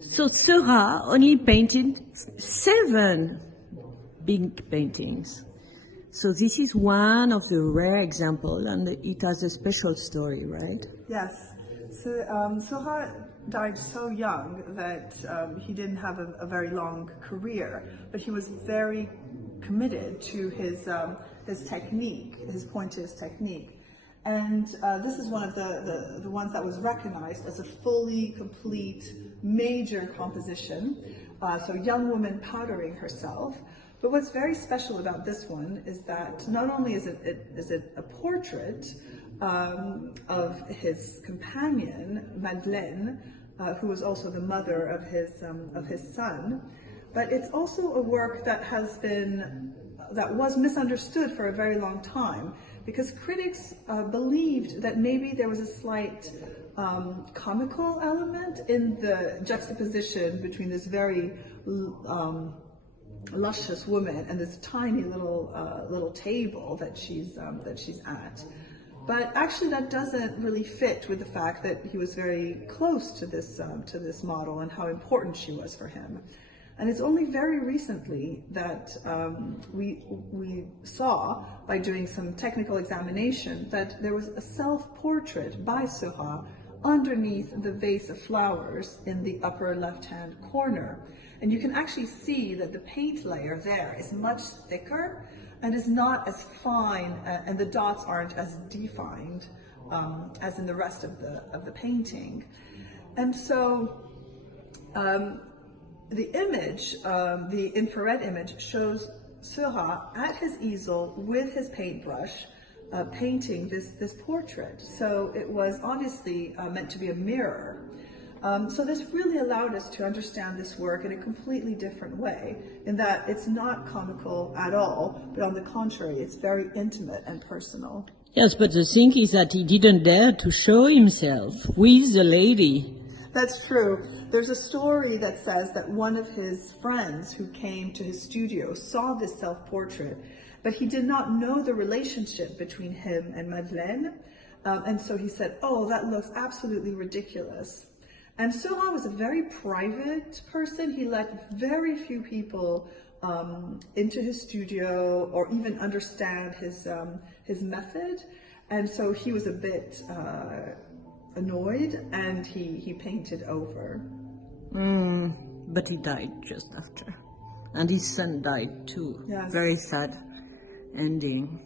So Seurat only painted 7 big paintings. So this is one of the rare examples, and it has a special story, right? Yes. So Seurat died so young that he didn't have a very long career, but he was very committed to his technique, his pointillist technique. And this is one of the ones that was recognized as a fully complete major composition. So young woman powdering herself. But what's very special about this one is that not only is it a portrait of his companion, Madeleine, who was also the mother of his son, but it's also a work that was misunderstood for a very long time, because critics believed that maybe there was a slight comical element in the juxtaposition between this very luscious woman and this tiny little table that she's at. But actually that doesn't really fit with the fact that he was very close to this model and how important she was for him. And it's only very recently that we saw, by doing some technical examination, that there was a self-portrait by Seurat underneath the vase of flowers in the upper left-hand corner. And you can actually see that the paint layer there is much thicker and is not as fine, and the dots aren't as defined as in the rest of the painting. And so the image, the infrared image, shows Seurat at his easel with his paintbrush painting this portrait. So it was obviously meant to be a mirror. So this really allowed us to understand this work in a completely different way, in that it's not comical at all, but on the contrary, it's very intimate and personal. Yes, but the thing is that he didn't dare to show himself with the lady. That's true. There's a story that says that one of his friends who came to his studio saw this self-portrait, but he did not know the relationship between him and Madeleine, and so he said, "Oh, that looks absolutely ridiculous." And Seurat was a very private person. He let very few people into his studio or even understand his method, and so he was a bit annoyed, and he painted over. But he died just after. And his son died too. Yes. Very sad ending.